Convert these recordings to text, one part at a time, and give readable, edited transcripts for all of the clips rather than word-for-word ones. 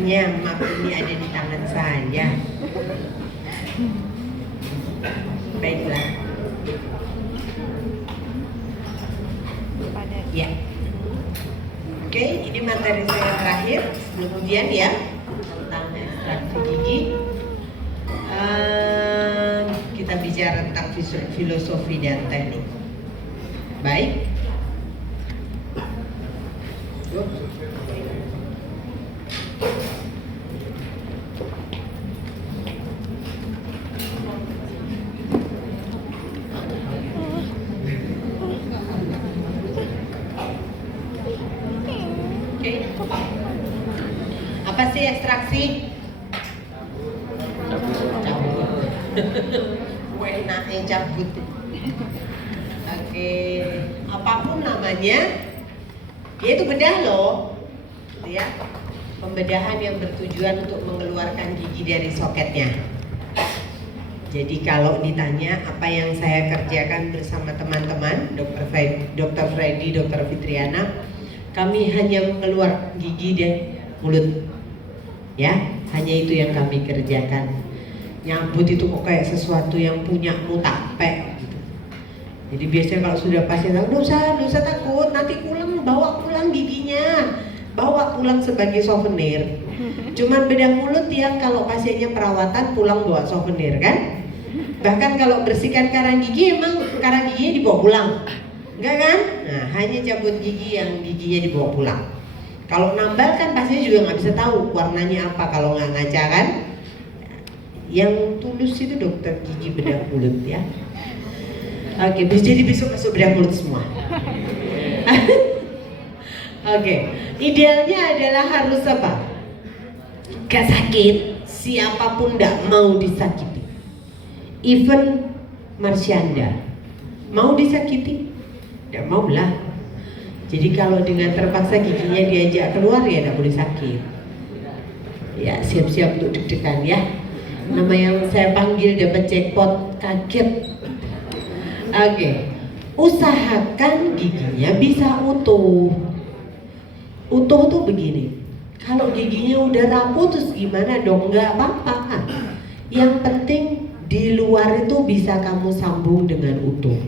Makanya map ini ada di tangan saya. Baiklah. Ya. Oke, ini materi saya terakhir sebelum ujian ya, tentang ekstraksi gigi. Kita bicara tentang filosofi dan teknik. Baik. Apa sih ekstraksi? Enaknya cabut. Oke, apapun namanya, dia itu bedah loh, gitu ya. Pembedahan yang bertujuan untuk mengeluarkan gigi dari soketnya. Jadi kalau ditanya apa yang saya kerjakan bersama teman-teman, Dr. Freddy, Dr. Fitriana, kami hanya mengeluarkan gigi dan mulut, ya, hanya itu yang kami kerjakan. Nyambut itu kok kayak sesuatu yang punya mutapek gitu. Jadi biasanya kalau sudah pasien tahu, nggak usah takut, nanti pulang bawa pulang giginya, bawa pulang sebagai souvenir. Cuman bedah mulut ya kalau pasiennya perawatan pulang bawa souvenir kan. Bahkan kalau bersihkan karang gigi emang karang giginya dibawa pulang, enggak kan? Nah hanya cabut gigi yang giginya dibawa pulang. Kalau nambal kan pasiennya juga nggak bisa tahu warnanya apa kalau nggak ngaca kan. Yang tulus itu dokter gigi bedah mulut ya. Oke, jadi besok masuk bedah mulut semua. Oke, idealnya adalah harus apa? Gak sakit, siapapun gak mau disakiti. Even Marsyanda mau disakiti? Gak mau lah. Jadi kalau dengan terpaksa giginya diajak keluar ya gak boleh sakit. Ya siap-siap untuk deg-degan ya. Nama yang saya panggil dapat jackpot, kaget. Oke, usahakan giginya bisa utuh. Utuh tuh begini, kalau giginya udah rapuh terus gimana dong? Nggak apa-apa. Yang penting di luar itu bisa kamu sambung dengan utuh.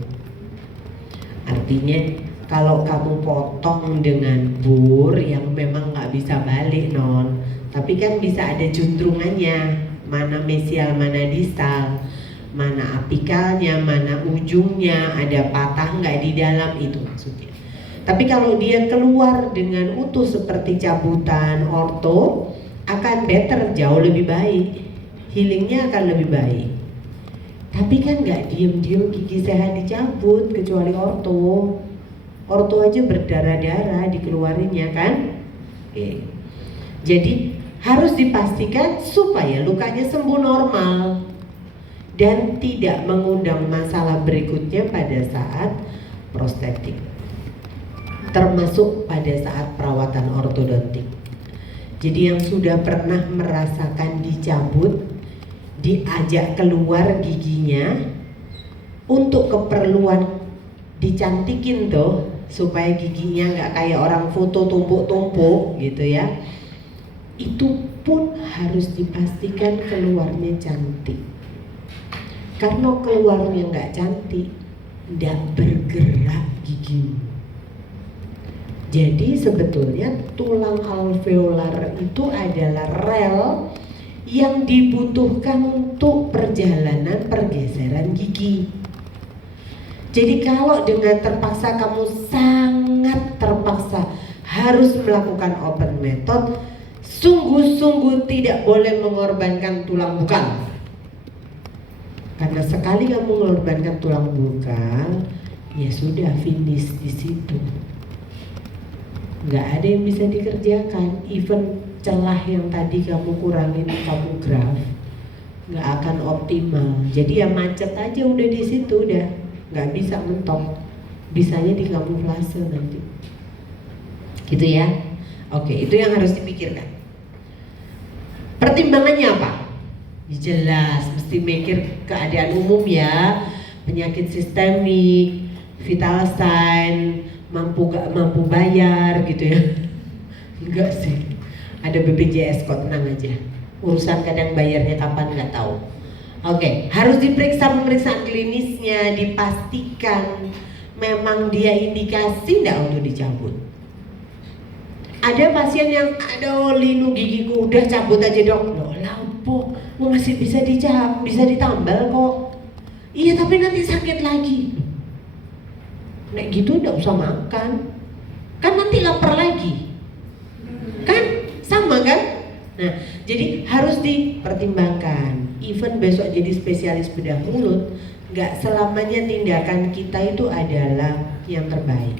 Artinya kalau kamu potong dengan bur yang memang nggak bisa balik non, tapi kan bisa ada juntrungannya. Mana mesial, mana distal, mana apikalnya, mana ujungnya, ada patah nggak di dalam, itu maksudnya. Tapi kalau dia keluar dengan utuh seperti cabutan orto, akan better, jauh lebih baik, healingnya akan lebih baik. Tapi kan nggak diem-diem gigi sehat dicabut, kecuali orto. Orto aja berdarah-darah dikeluarinnya kan. Jadi harus dipastikan supaya lukanya sembuh normal dan tidak mengundang masalah berikutnya pada saat prostetik, termasuk pada saat perawatan ortodontik. Jadi yang sudah pernah merasakan dicabut, diajak keluar giginya untuk keperluan dicantikin tuh supaya giginya nggak kayak orang foto tumpuk-tumpuk gitu ya. Itu pun harus dipastikan keluarnya cantik. Karena keluarnya nggak cantik, nggak bergerak gigi. Jadi sebetulnya tulang alveolar itu adalah rel yang dibutuhkan untuk perjalanan pergeseran gigi. Jadi kalau dengan terpaksa, kamu sangat terpaksa harus melakukan open method, sungguh-sungguh tidak boleh mengorbankan tulang bungkal. Karena sekali kamu mengorbankan tulang bungkal, ya sudah finish di situ. Nggak ada yang bisa dikerjakan. Even celah yang tadi kamu kurangin kamu graf, nggak akan optimal. Jadi ya macet aja udah di situ, udah nggak bisa mentok. Bisanya di kamuflase nanti. Gitu ya. Oke, itu yang harus dipikirkan. Pertimbangannya apa? Jelas, mesti mikir keadaan umum ya, penyakit sistemik, vital sign, mampu gak mampu bayar gitu ya. Enggak sih, Ada BPJS kok, tenang aja. Urusan kadang bayarnya kapan nggak tahu. Oke, harus diperiksa pemeriksaan klinisnya, dipastikan memang dia indikasi nggak untuk dicabut. Ada pasien yang ada linu gigiku udah cabut aja dok. Loh, lampu masih bisa bisa ditambal kok. Iya tapi nanti sakit lagi. Nek gitu nggak usah makan, kan nanti lapar lagi. Kan sama kan? Nah, jadi harus dipertimbangkan. Even besok jadi spesialis bedah mulut, nggak selamanya tindakan kita itu adalah yang terbaik.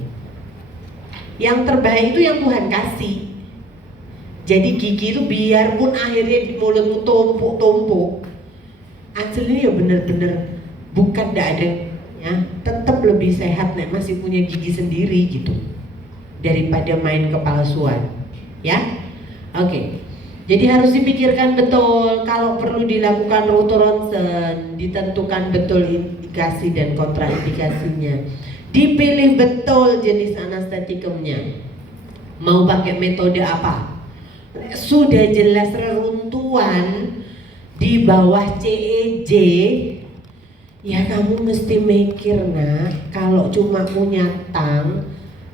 Yang terbaik itu yang Tuhan kasih. Jadi gigi itu biarpun akhirnya di mulutmu tumpuk-tumpuk, aslinya ya bener-bener bukan nggak ada, ya tetap lebih sehat nek masih punya gigi sendiri gitu daripada main kepalsuan, ya. Oke. Jadi harus dipikirkan betul, kalau perlu dilakukan root ronsen, ditentukan betul indikasi dan kontraindikasinya. Dipilih betul jenis anestetikumnya. Mau pakai metode apa? Sudah jelas reruntuhan di bawah CEJ, ya kamu mesti mikir nak, kalau cuma punya tang,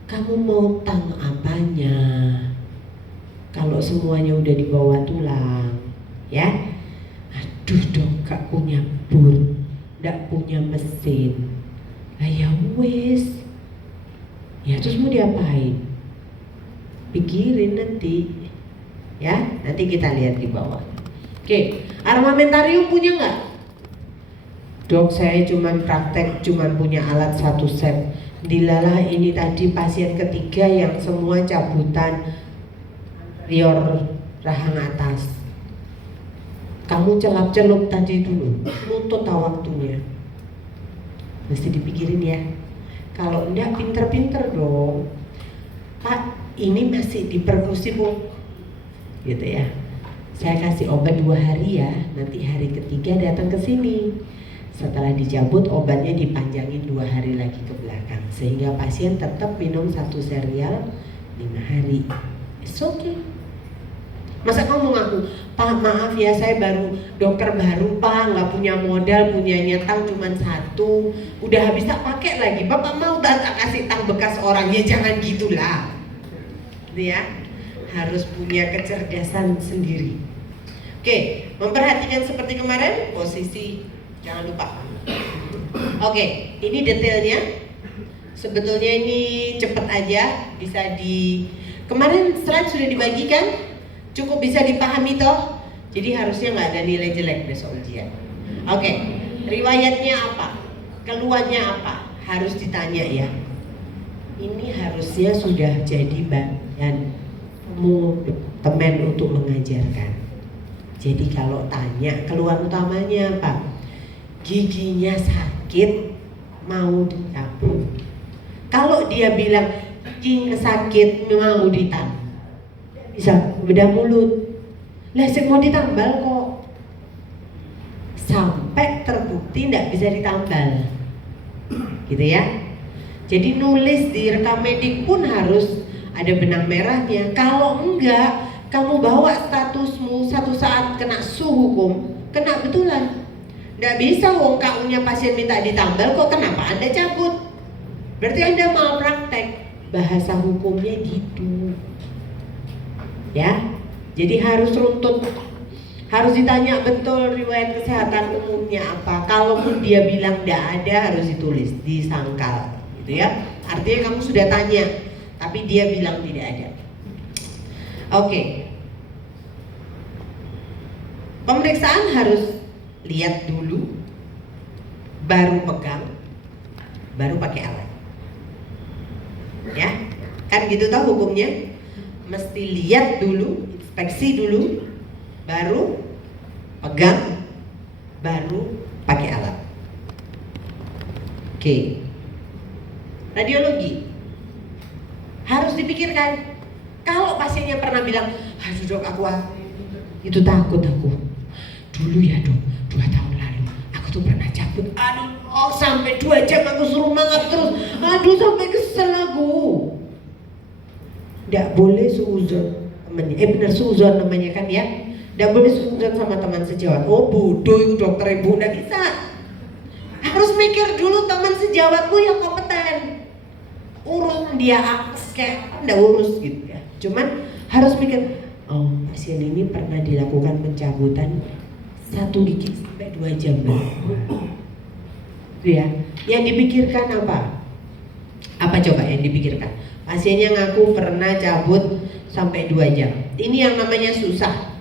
kamu mau tang apanya? Kalau semuanya udah di bawah tulang, ya. Aduh dong, gak punya bur, gak punya mesin. Lah ya wes. Ya terus mau diapain? Pikirin nanti. Ya, nanti kita lihat di bawah. Oke, armamentarium punya nggak? Dok, saya cuman praktek, cuman punya alat satu set. Dilalah ini tadi pasien ketiga yang semua cabutan anterior rahang atas. Kamu celap-celup tadi dulu, nuntut waktunya. Mesti dipikirin ya. Kalau enggak pinter-pinter dong. Kak, ini masih di perkusi bu, gitu ya. Saya kasih obat 2 hari ya. Nanti hari ketiga datang ke sini. Setelah dicabut obatnya dipanjangin 2 hari lagi ke belakang, sehingga pasien tetap minum 1 serial 5 hari. It's okay. Masa kamu ngaku, Pak maaf ya saya baru dokter baru Pak, nggak punya modal, punyanya tang cuma 1, udah habis tak pakai lagi. Bapak mau tak kasih tang bekas orang? Ya jangan gitulah, gitu ya. Harus punya kecerdasan sendiri. Oke, memperhatikan seperti kemarin posisi, jangan lupa. Oke, ini detailnya. Sebetulnya ini cepet aja, bisa di kemarin slide sudah dibagikan. Cukup bisa dipahami toh, jadi harusnya nggak ada nilai jelek besok ujian. Oke, riwayatnya apa, keluarnya apa, harus ditanya ya. Ini harusnya sudah jadi bagian kamu temen untuk mengajarkan. Jadi kalau tanya keluhan utamanya apa, giginya sakit mau dicabut. Kalau dia bilang giginya sakit mau ditambal, bisa bedah mulut, lah mau ditambal kok, sampai terbukti tidak bisa ditambal, gitu ya. Jadi nulis di rekam medik pun harus ada benang merahnya. Kalau enggak, kamu bawa statusmu satu saat kena hukum, kena betulan. Nggak bisa wong kaunya pasien minta ditambal kok kenapa Anda cabut? Berarti Anda malpraktek. Bahasa hukumnya gitu. Ya, jadi harus runtut, harus ditanya betul riwayat kesehatan umumnya apa. Kalaupun dia bilang tidak ada, harus ditulis, disangkal, gitu ya. Artinya kamu sudah tanya, tapi dia bilang tidak ada. Oke. Pemeriksaan harus lihat dulu, baru pegang, baru pakai alat. Ya, kan gitu tau hukumnya. Mesti lihat dulu, inspeksi dulu, baru pegang, baru pakai alat. Oke. Radiologi harus dipikirkan. Kalau pasiennya pernah bilang, aduh dok aku itu takut aku. Dulu ya dok, 2 tahun lalu aku tuh pernah cabut. Aduh, sampai 2 jam aku suruh mangap terus. Aduh sampai kesel aku. Tidak boleh suuzon temennya. Bener, suzon namanya kan ya. Nggak boleh suzon sama teman sejawat. Oh bodoh itu dokter ibu, nggak bisa. Harus mikir dulu teman sejawatmu yang kompeten. Urus dia kayak nggak urus gitu ya. Cuman harus mikir, oh pasien ini pernah dilakukan pencabutan 1 gigi sampai 2 jam. Itu ya. Yang dipikirkan apa? Apa coba yang dipikirkan? Pasiennya ngaku pernah cabut sampai 2 jam. Ini yang namanya susah.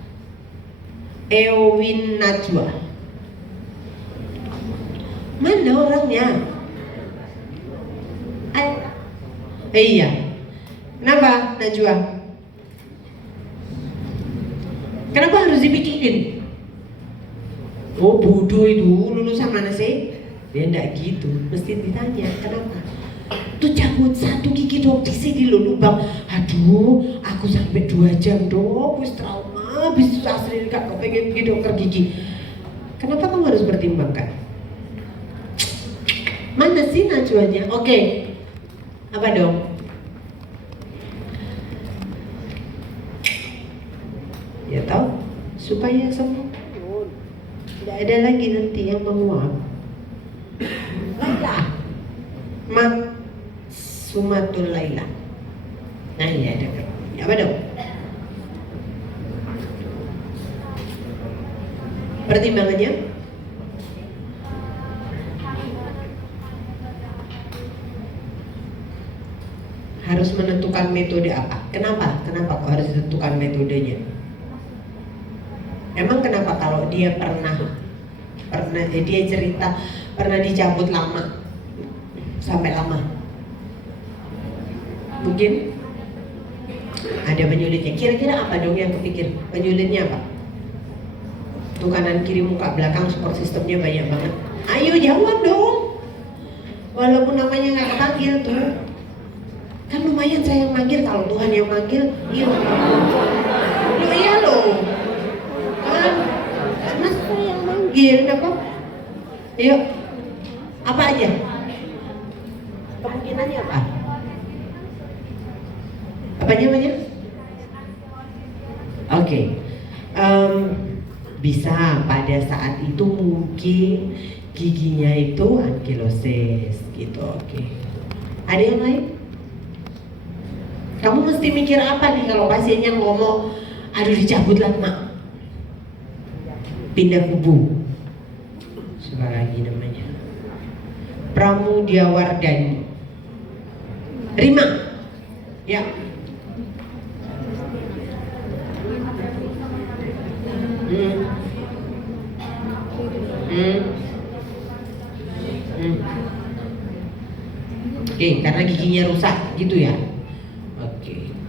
Ewin Najwa. Mana orangnya? Iya. Kenapa Najwa? Kenapa harus dipikirin? Oh bodoh itu, lulusan mana sih? Dia enggak gitu, mesti ditanya kenapa? Tuh cabut 1 gigi dok, di sini lo lubang. Aduh, aku sampai 2 jam dok, wis trauma, bis asli gak kepengen pergi dokter gigi. Kenapa kamu harus pertimbangkan? Mana sih Najwanya? Oke. Apa dong? Ya tahu, supaya sembuh. Tidak ada lagi nanti yang menguap. Laila, Sumatul Laila. Nah iya ada. Apa dong? Pertimbangannya? Harus menentukan metode apa? Kenapa? Kenapa kok harus menentukan metodenya? Emang kenapa kalau dia dia cerita pernah dicabut lama sampai lama? Mungkin ada penyulitnya. Kira-kira apa dong yang kepikir? Penyulitnya apa? Tuh kanan kiri muka belakang support sistemnya banyak banget. Ayo jawab dong. Walaupun namanya nggak kepanggil tuh. Kan lumayan saya yang manggil, kalau Tuhan yang manggil, iya loh, iya loh kan, mas saya yang manggil, apa? Yuk, apa aja? Kemungkinannya apa? Apa namanya? Oke. Bisa pada saat itu mungkin giginya itu ankilosis gitu, oke. Ada yang lain? Kamu mesti mikir apa nih kalau pasiennya ngomong, aduh dicabut lama, pindah kubu. Siapa lagi namanya? Pramudia Wardani. Rima, ya. Oke, karena giginya rusak gitu ya.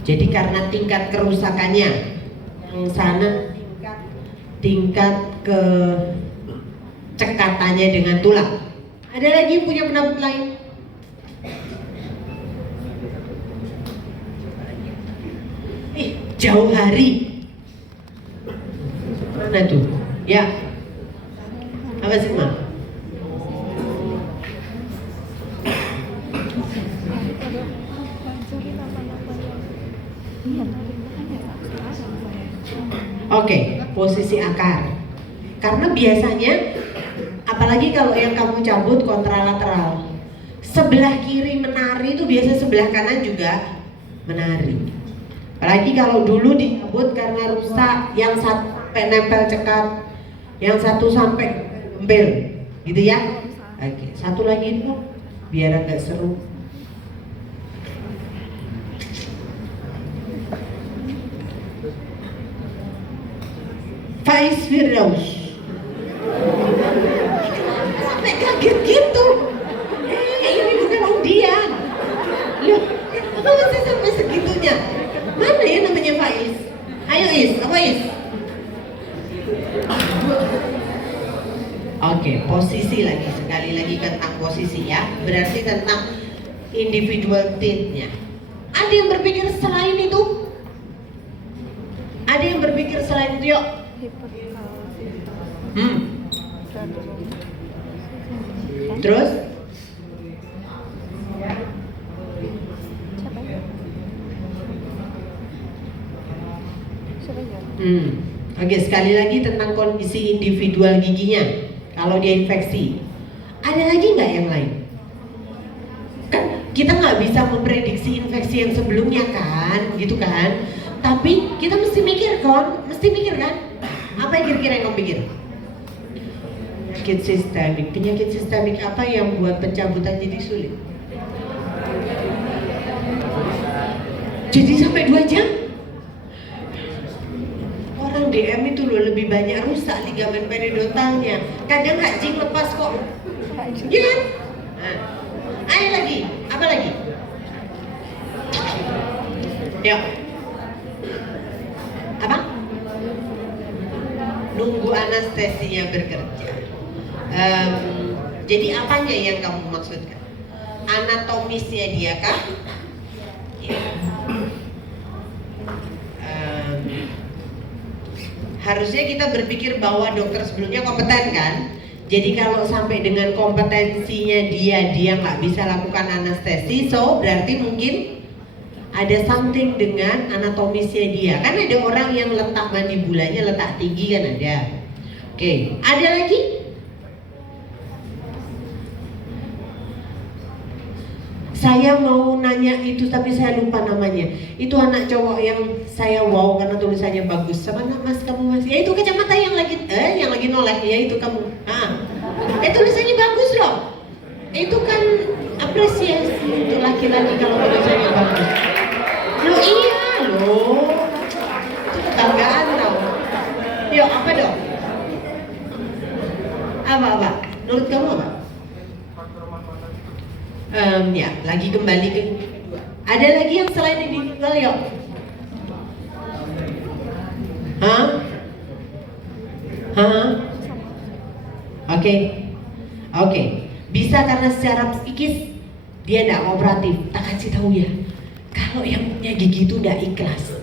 Jadi karena tingkat kerusakannya, yang sana tingkat kecekatannya dengan tulang. Ada lagi yang punya pendapat lain? Jauh hari. Mana tuh? Ya. Apa sih Ma? Oke, posisi akar. Karena biasanya, apalagi kalau yang kamu cabut kontralateral, sebelah kiri menari itu biasa sebelah kanan juga menari. Apalagi kalau dulu dicabut karena rusak, yang satu sampai nempel cekat, yang satu sampai embel, gitu ya. Oke, satu lagi itu biar agak seru. Faiz Firdaus. Sampai kaget gitu. Ini bukan undian. Loh, kok masih sampai segitunya? Mana ya namanya Faiz? Ayo Is, apa Is? Oke, posisi lagi, sekali lagi tentang posisi ya. Berarti tentang individual teeth-nya. Ada yang berpikir selain itu? Ada yang berpikir selain itu, yuk? Terus? Oke, sekali lagi tentang kondisi individual giginya. Kalau dia infeksi, ada lagi nggak yang lain? Kan kita nggak bisa memprediksi infeksi yang sebelumnya kan, gitu kan? Tapi kita mesti mikir kan, Apa yang kira-kira yang kamu pikir? Penyakit sistemik apa yang buat pencabutan jadi sulit? Jadi sampai 2 jam? Orang DM itu loh lebih banyak rusak ligamen periodontalnya. Kadang hajing lepas kok. Iya kan? Nah, ayo lagi, apa lagi? Yuk. Apa? Nunggu anestesinya bekerja. Jadi apanya yang kamu maksudkan? Anatomisnya dia kah? Ya. Harusnya kita berpikir bahwa dokter sebelumnya kompeten kan? Jadi kalau sampai dengan kompetensinya dia nggak bisa lakukan anestesi, so berarti mungkin ada something dengan anatomisnya dia. Kan ada orang yang letak mandibulanya letak tinggi kan ada. Oke, ada lagi? Saya mau nanya itu tapi saya lupa namanya. Itu anak cowok yang saya wow karena tulisannya bagus. Sama mas kamu mas? Ya itu kacamata yang lagi nolak ya itu kamu. Tulisannya bagus loh. Itu kan apresiasi untuk laki-laki kalau tulisannya bagus. Loh iya loh. Itu kebanggaan tau. Yuk apa dong? Apa? Menurut kamu apa? Ya, lagi kembali ke kedua. Ada lagi yang selain individual yuk? Oke. Bisa karena secara psikis dia tidak kooperatif. Tak kasih tahu ya. Kalau yang punya gigi itu tidak ikhlas,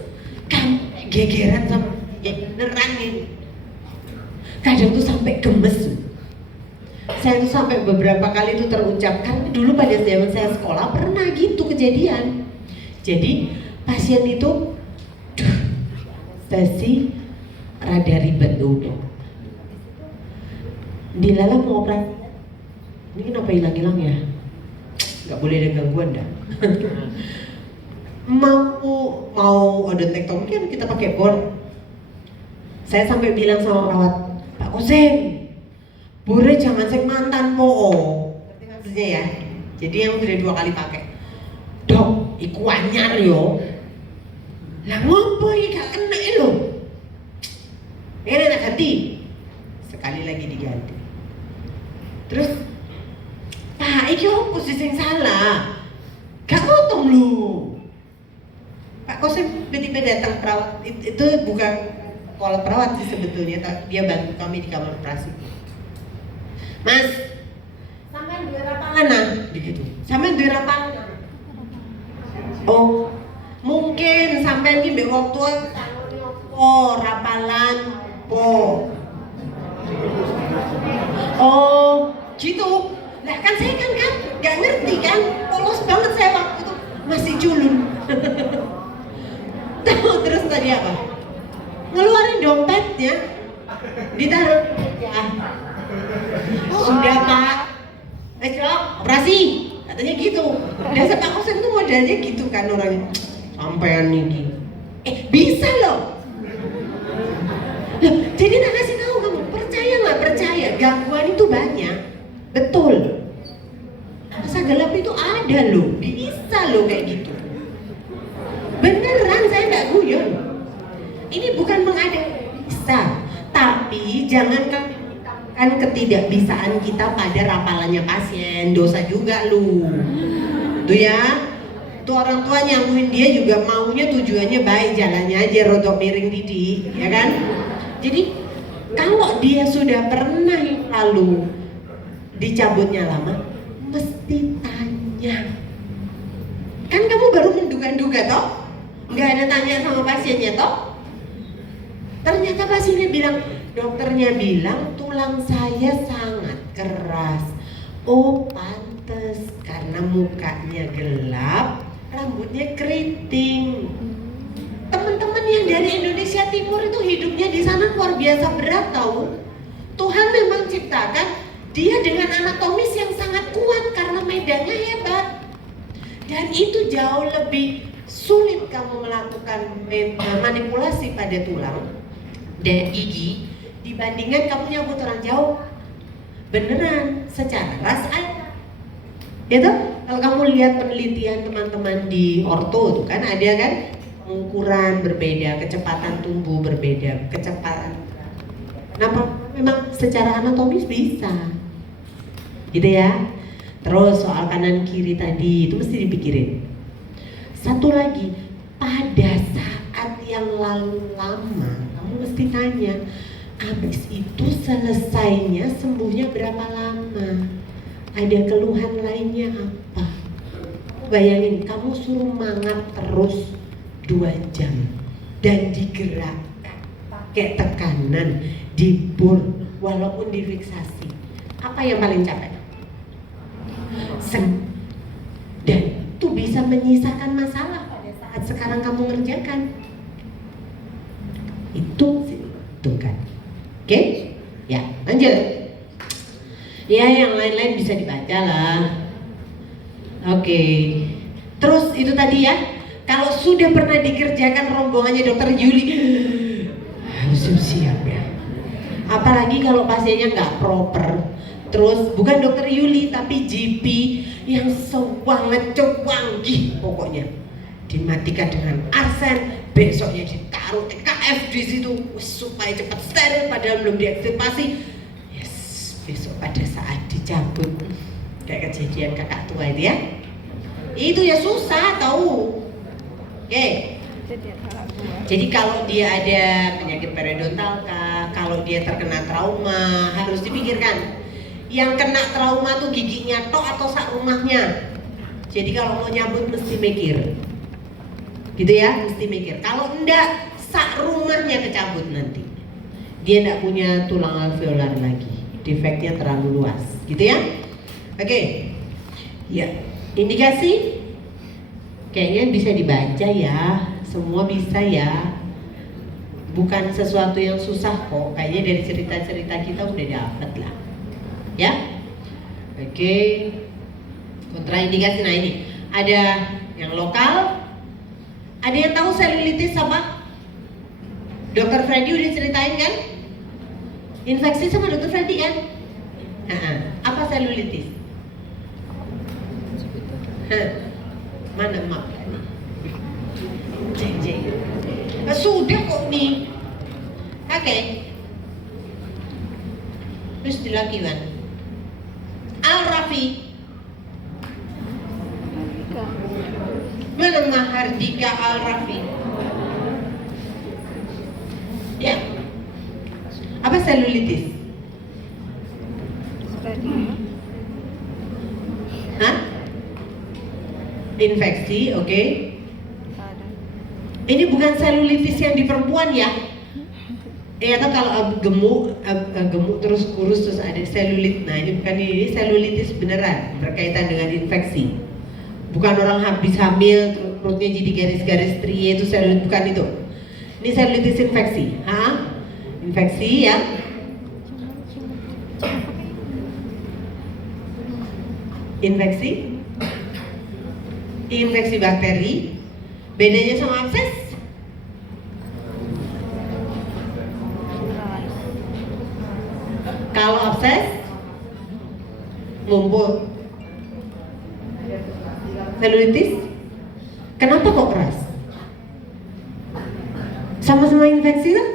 kan gegeran sama ya nerangin. Kadang tuh sampai gemes. Saya tuh sampai beberapa kali itu terucapkan. Dulu pada zaman saya sekolah pernah gitu kejadian. Jadi pasien itu anestesi rada ribet dulu. Dilala mau operasi. Ini kenapa hilang-hilang ya? Gak boleh ada gangguan dah. mau odontectomy kan kita pakai bor. Saya sampai bilang sama perawat, Pak Kosen, boleh jangan sek mantan mo. Ngerti maksudnya ya? Jadi yang sudah 2 kali pakai. Dok, iku anyar yo. Lah ngopo iki gak kena lho. Ini nak ganti. Sekali lagi diganti. Terus Pak, iki opo sih sing salah? Gak potong lu. Pak Kosen tiba-tiba datang perawat. Itu bukan kalau perawat sih sebetulnya, dia bantu kami di kamar operasi. Mas, sampai 2 rapangan nah, begitu. Sampai 2 rapangan. Oh, mungkin sampai ini waktu rapalan Oh, gitu. Nah kan saya kan nggak ngerti kan, polos banget saya waktu itu masih culun. Terus tadi apa? Ngeluarin dompetnya, ditaruh ya. Sudah Pak, operasi, katanya gitu. Dasar Pak Kosen tuh modelnya gitu kan orangnya. Sampean nih, bisa loh. Jadi nak kasih tahu kamu, percaya nggak percaya, gangguan itu banyak, betul. Masa gelap itu ada loh, bisa loh kayak gitu. Beneran saya nggak guyon. Ini bukan mengada, bisa. Tapi jangan kan ketidakbisaan kita pada rapalannya pasien, dosa juga lu. Tuh ya, tuh orang tua nyangguin dia juga maunya tujuannya baik, jalannya aja rodok miring didi, ya kan? Jadi kalau dia sudah pernah yang lalu dicabutnya lama, mesti tanya. Kan kamu baru menduga-duga toh? Nggak ada tanya sama pasiennya toh? Ternyata pasiennya bilang, dokternya bilang tulang saya sangat keras. Oh pantes, karena mukanya gelap, rambutnya keriting. Teman-teman yang dari Indonesia Timur itu hidupnya di sana luar biasa berat tahu. Tuhan memang ciptakan dia dengan anatomis yang sangat kuat karena medannya hebat. Dan itu jauh lebih sulit kamu melakukan manipulasi pada tulang dan gigi dibandingkan kamu nyabut orang jauh. Beneran, secara ras ada. Ya toh? Kalau kamu lihat penelitian teman-teman di orto tuh kan ada kan ukuran berbeda, kecepatan tumbuh berbeda, kecepatan. Kenapa? Memang secara anatomis bisa. Gitu ya. Terus soal kanan kiri tadi itu mesti dipikirin. Satu lagi, pada saat yang lalu lama kamu mesti tanya, habis itu selesainya sembuhnya berapa lama? Ada keluhan lainnya apa? Bayangin kamu suruh mangap terus 2 jam dan digerakkan pakai tekanan, dibur walaupun difiksasi. Apa yang paling capek? Dan itu bisa menyisakan masalah pada saat sekarang kamu ngerjakan. Itu sih, tuh kan. Oke? Ya, lanjut. Ya, yang lain-lain bisa dibaca lah. Oke. Terus itu tadi ya, kalau sudah pernah dikerjakan rombongannya Dokter Yuli, harus siap ya. Apalagi kalau pasiennya nggak proper. Terus bukan Dokter Yuli tapi GP yang sewangecut wangi pokoknya. Dimatikan dengan arsen, besoknya ditaruh TKF di situ supaya cepat steril padahal belum diaktifasi. Yes, besok pada saat dicabut kayak kejadian kakak tua itu ya. Itu ya susah tahu. Oke. Jadi kalau dia ada penyakit periodontal kah, kalau dia terkena trauma harus dipikirkan. Yang kena trauma tuh giginya tok atau sak rumahnya. Jadi kalau mau nyabut mesti mikir. Gitu ya, mesti mikir. Kalau enggak, sak rumahnya kecabut nanti. Dia enggak punya tulang alveolar lagi. Defeknya terlalu luas. Gitu ya. Oke. Ya, indikasi kayaknya bisa dibaca ya. Semua bisa ya. Bukan sesuatu yang susah kok. Kayaknya dari cerita-cerita kita udah dapet lah. Ya, oke. Kontraindikasi, nah ini ada yang lokal, ada yang tahu selulitis apa? Dokter Freddy udah ceritain kan? Infeksi sama Dokter Freddy kan? Apa selulitis? Mana map? Jeng. Sudah kok nih. Oke. Terus dilakukan. Al-Rafi, mana Mahardika Al-Rafi? Ya, apa selulitis? Hah? Infeksi, oke. Ini bukan selulitis yang di perempuan ya. Atau kalau gemuk terus kurus terus ada selulit. Nah ini bukan, ini selulitis beneran berkaitan dengan infeksi. Bukan orang habis hamil perutnya jadi garis-garis strie itu selulit, bukan itu. Ini selulitis infeksi. Infeksi ya. Infeksi bakteri. Bedanya sama abses? Kalau abses ngumpul. Selulitis kenapa kok keras? Sama-sama infeksi kan?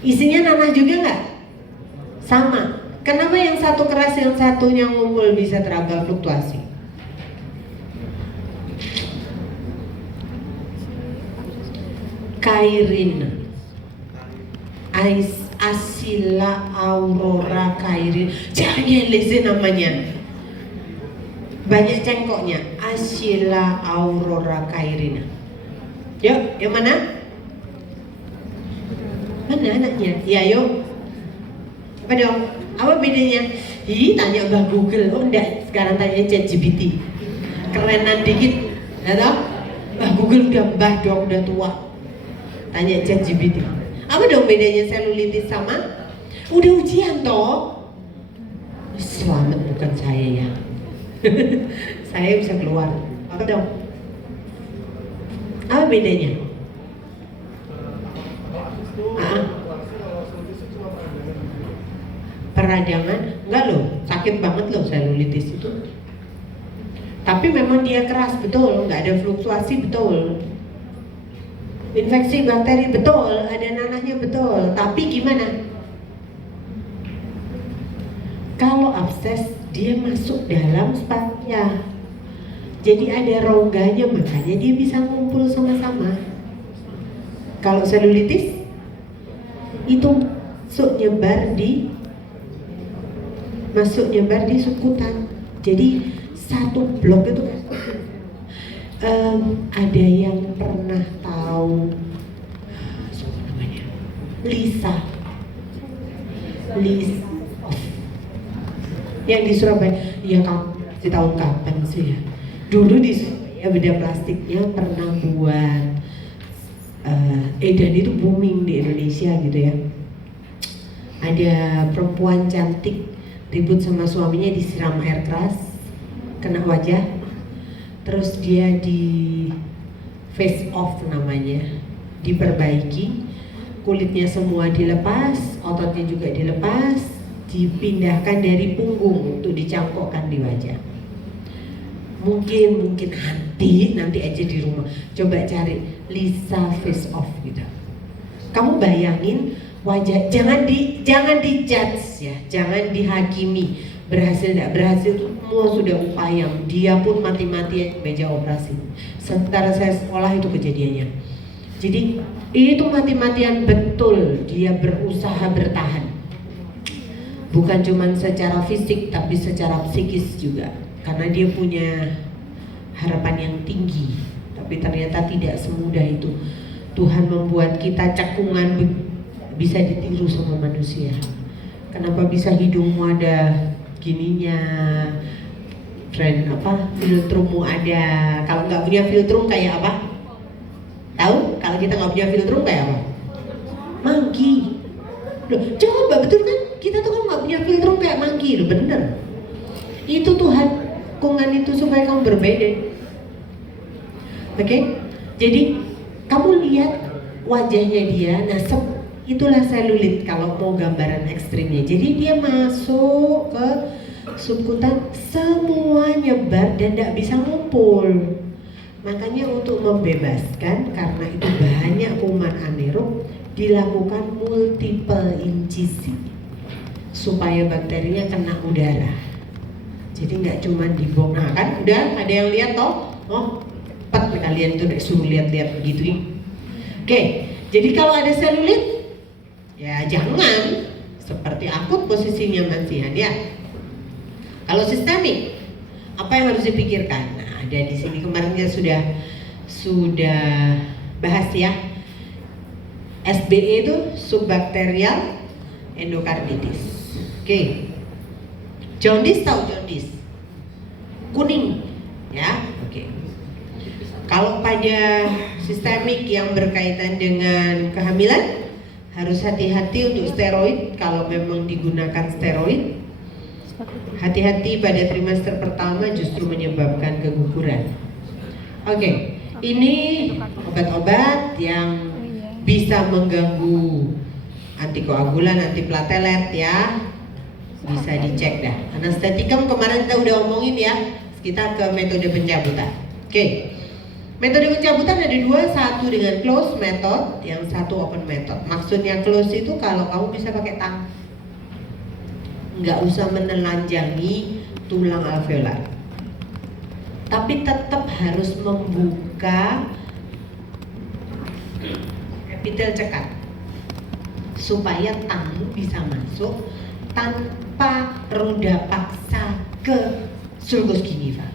Isinya nanah juga nggak? Sama. Kenapa yang satu keras yang satunya ngumpul bisa teragak fluktuasi? Kairin, Asila Aurora Kairin, jangan lese namanya, banyak cengkoknya. Asila Aurora Kairina. Yuk, yang mana? Mana anaknya? Ya yuk. Apa dong? Apa bedanya? Tanya Mbak Google. Oh enggak, sekarang tanya ChatGPT. Kerenan dikit, ya toh? Mbak Google udah mbah dong, udah tua. Tanya ChatGPT. Apa dong bedanya selulitis sama? Udah ujian toh. Selamat bukan saya ya. Saya bisa keluar. Apa dong? Apa bedanya? Peradangan? Enggak loh, sakit banget loh selulitis itu. Tapi memang dia keras, betul, nggak ada fluktuasi, betul. Infeksi bakteri, betul, ada nanahnya, betul. Tapi gimana? Kalau abses, dia masuk dalam spatnya. Jadi ada rongganya, makanya dia bisa ngumpul sama-sama. Kalau selulitis, itu masuk nyebar di subkutan. Jadi satu blok itu ada yang pernah tahu siapa namanya? Lisa yang di Surabaya. Ya kamu di tahun kapan sih ya? Dulu di Surabaya beda plastiknya pernah buat dan itu booming di Indonesia gitu ya. Ada perempuan cantik ribut sama suaminya, disiram air keras kena wajah, terus dia di face off namanya, diperbaiki, kulitnya semua dilepas, ototnya juga dilepas, dipindahkan dari punggung untuk dicangkokkan di wajah. Mungkin nanti aja di rumah coba cari Lisa face off gitu. Kamu bayangin wajah, jangan dijudge ya, jangan dihakimi. Berhasil tidak berhasil itu semua sudah upaya. Dia pun mati-matian meja operasi. Sementara saya sekolah itu kejadiannya. Jadi itu mati-matian betul, dia berusaha bertahan. Bukan cuma secara fisik tapi secara psikis juga. Karena dia punya harapan yang tinggi. Tapi ternyata tidak semudah itu. Tuhan membuat kita cekungan bisa ditiru sama manusia. Kenapa bisa hidungmu ada gininya, filtrummu ada. Kalau nggak punya filtrum kayak apa? Tahu? Kalau kita nggak punya filtrum kayak apa? Monkey. Loh, coba betul kan? Kita tuh kan nggak punya filtrum kayak monkey, loh, bener. Itu Tuhan kungan itu supaya kamu berbeda. Oke? Jadi kamu lihat wajahnya dia, nah itulah selulit kalau mau gambaran ekstrimnya. Jadi dia masuk ke subkutan, semua nyebar dan tidak bisa ngumpul. Makanya untuk membebaskan, karena itu banyak kuman anaerob, dilakukan multiple incisi supaya bakterinya kena udara. Jadi nggak cuma dibong. Nah kan udah ada yang lihat toh? Oh, cepat kalian tuh suruh lihat-lihat begitu. Oke, jadi kalau ada selulit, ya jangan seperti akut posisinya masihan ya. Kalau sistemik, apa yang harus dipikirkan? Nah, ada di sini kemarin kita sudah bahas ya. SBE itu subbakterial endokarditis. Oke. Jaundice, tahu jaundice? Kuning, ya. Oke. Kalau pada sistemik yang berkaitan dengan kehamilan, harus hati-hati untuk steroid kalau memang digunakan steroid. Hati-hati pada trimester pertama justru menyebabkan keguguran. Oke, ini obat-obat yang bisa mengganggu antikoagulan, antiplatelet ya. Bisa dicek dah. Anestetikum kemarin kita udah omongin ya. Kita ke metode pencabutan. Oke. Metode pencabutan ada dua, satu dengan close method, yang satu open method. Maksudnya close itu kalau kamu bisa pakai tangan, nggak usah menelanjangi tulang alveolar, tapi tetap harus membuka epitel cekat supaya tamu bisa masuk tanpa roda paksa ke sulcus gingiva.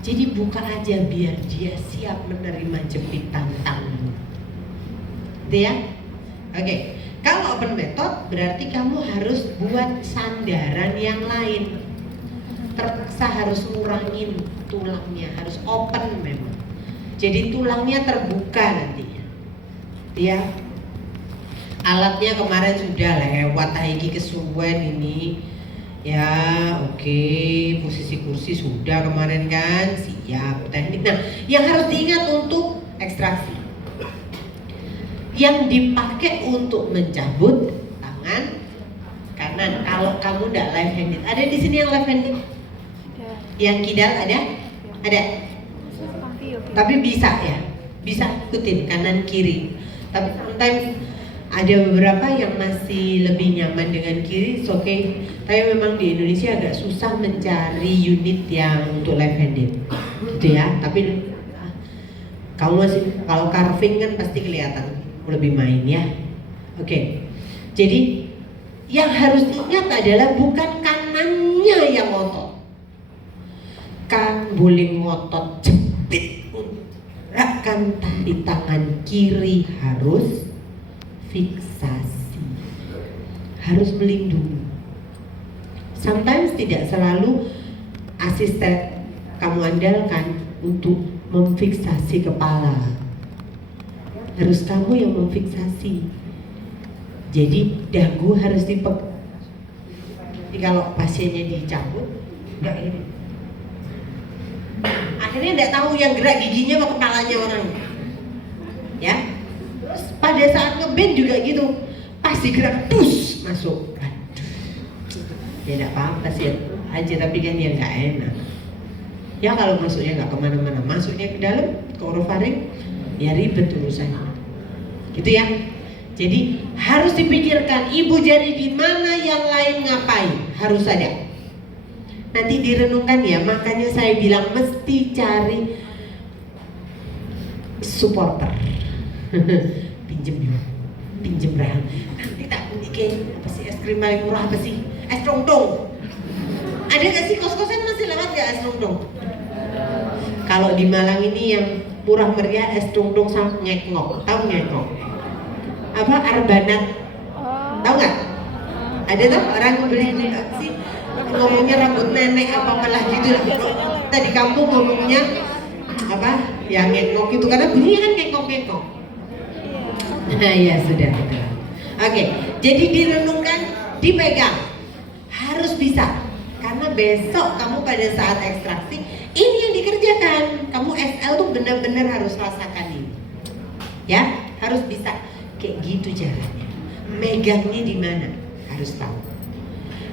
Jadi buka aja biar dia siap menerima jepitan tamu. Gitu ya? Oke. Kalau open method berarti kamu harus buat sandaran yang lain. Terpaksa harus ngurangin tulangnya, harus open memang. Jadi tulangnya terbuka nantinya. Ya, alatnya kemarin sudah lewat iki kesuwen ini. Ya, oke, posisi kursi sudah kemarin kan, siap teknik. Nah, yang harus diingat untuk ekstraksi, yang dipakai untuk mencabut tangan kanan. Kalau kamu tidak left handed, ada di sini yang left handed? Yang kidal ada? Ada. Tapi bisa ya, bisa ikutin kanan kiri. Tapi sometimes ada beberapa yang masih lebih nyaman dengan kiri, oke. Tapi memang di Indonesia agak susah mencari unit yang untuk left handed, gitu ya. Tapi kamu masih, kalau carving kan pasti kelihatan lebih main ya. Oke. Jadi yang harus diingat adalah bukan kanannya yang ngotot. Kan boleh ngotot jepit, kan, tapi tangan kiri harus fiksasi, harus melindungi. Sometimes tidak selalu asisten kamu andalkan untuk memfiksasi kepala, harus kamu yang memfiksasi. Jadi dagu harus dipegang. Jadi kalau pasiennya dicabut, enggak ini. Akhirnya enggak tahu yang gerak giginya apa kepalanya orang. Ya. Terus pada saat ngeband juga gitu, pas digerak pus masuk. Aduh. Ya enggak apa-apa sih aja, tapi kan ya enggak enak. Ya kalau masuknya enggak kemana-mana, masuknya ke dalam, ke orofaring, ya ribet urusannya. Gitu ya. Jadi harus dipikirkan ibu jari di mana, yang lain ngapain, harus ada. Nanti direnungkan ya, makanya saya bilang mesti cari supporter. pinjem rahang. Nanti tak bikin apa sih, es krim paling murah apa sih? Es trongdong. Ada gak sih kos-kosan masih lewat gak es trongdong? Kalau di Malang ini yang murah meriah es trongdong sama ngekngok. Tahu ngekngok? Apa arbanat? Tahu nggak? Ada tuh orang beli sih ngomongnya rambut nenek apa malah gitu lah. Tadi kampung ngomongnya apa? Yang ngekngok itu karena bunyinya kan ngekngok. Nah ya sudah. Oke, jadi direnungkan, dipegang, harus bisa. Karena besok kamu pada saat ekstraksi ini yang dikerjakan. Kamu SL tuh benar-benar harus rasakan ini. Ya, harus bisa. Kayak gitu caranya. Megangnya di mana? Harus tahu.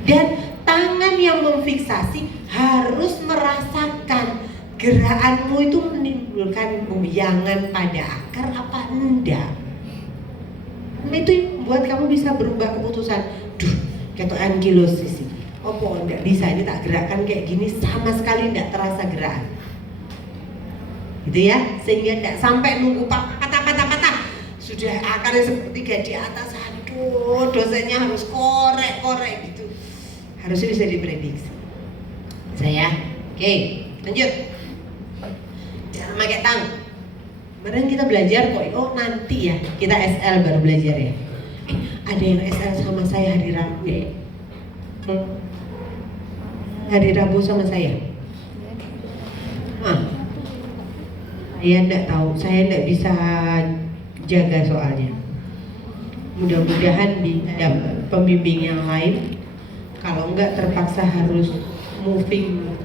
Dan tangan yang memfiksasi harus merasakan gerakanmu itu menimbulkan goyangan pada akar apa enggak. Itu yang membuat kamu bisa berubah keputusan. Duh, ketok ankylosis. Opo enggak bisa, ini tak gerakan kayak gini sama sekali enggak terasa gerakan. Gitu ya, sehingga enggak sampai nunggu patah. Sudah akarnya sepertiga di atas, aduh dosennya harus korek gitu. Harusnya bisa diprediksi. Saya, oke, lanjut. Jangan pakai tang. Kemarin kita belajar kok, oh nanti ya kita SL baru belajar ya. Ada yang SL sama saya hari Rabu ya? Hari Rabu sama saya. Saya enggak tahu, saya enggak bisa jaga soalnya. Mudah-mudahan ada pembimbing yang lain. Kalau enggak terpaksa harus moving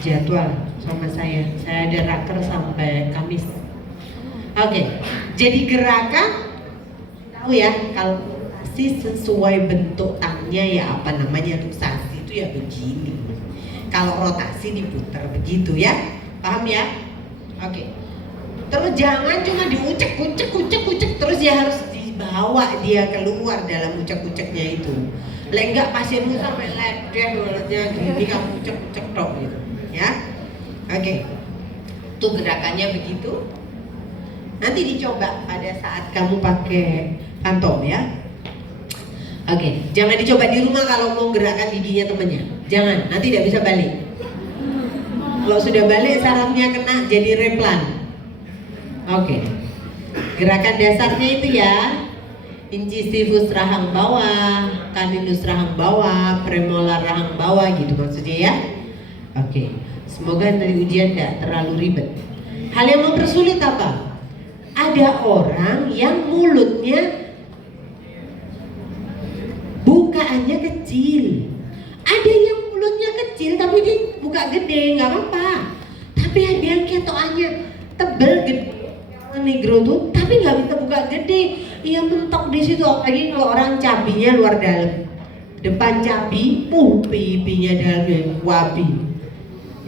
jadwal sama saya. Saya ada raker sampai Kamis. Oke, jadi gerakan tahu ya, kalau luksasi sesuai bentuk tangnya ya apa namanya luksasi itu ya begini. Kalau rotasi diputar begitu ya, paham ya? Oke. Terus jangan cuma diucek terus ya harus dibawa dia keluar dalam ucek-uceknya itu. Lenggak pasienmu sampai ledeh mulutnya gini kamu ucek dong gitu ya. Oke. Tuh gerakannya begitu. Nanti dicoba pada saat kamu pakai kantong ya. Oke, jangan dicoba di rumah kalau mau gerakan giginya temennya. Jangan, nanti tidak bisa balik. Kalau sudah balik sarafnya kena jadi replan. Oke, gerakan dasarnya itu ya, incisivus rahang bawah, caninus rahang bawah, premolar rahang bawah gitu maksudnya ya. Oke, semoga dari ujian tidak terlalu ribet. Hal yang mempersulit apa? Ada Ada orang yang mulutnya bukaannya kecil, ada yang mulutnya kecil tapi dia buka gede, nggak apa-apa. Tapi ada yang ketoannya tebel gede, negro tuh, tapi nggak bisa buka gede, iya mentok di situ. Apalagi kalau orang cabinya luar dalam, depan cabi, pipinya dalamnya wabi,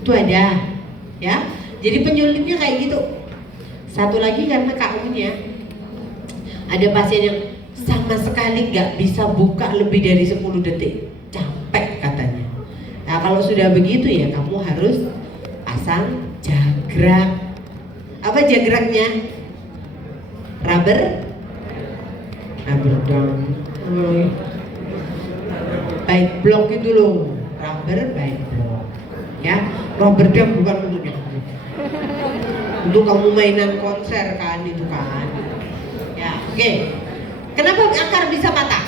itu ada, ya. Jadi penyulitnya kayak gitu. Satu lagi karena KU-nya, ada pasien yang sama sekali nggak bisa buka lebih dari 10 detik, capek katanya. Nah kalau sudah begitu ya kamu harus pasang jagrak. Apa jagraknya? Rubber dong. Bite block itu loh, rubber bite block. Ya, rubber dam bukan bentuknya. Untuk kamu mainan konser kan itu kan. Ya, oke. Kenapa akar bisa patah?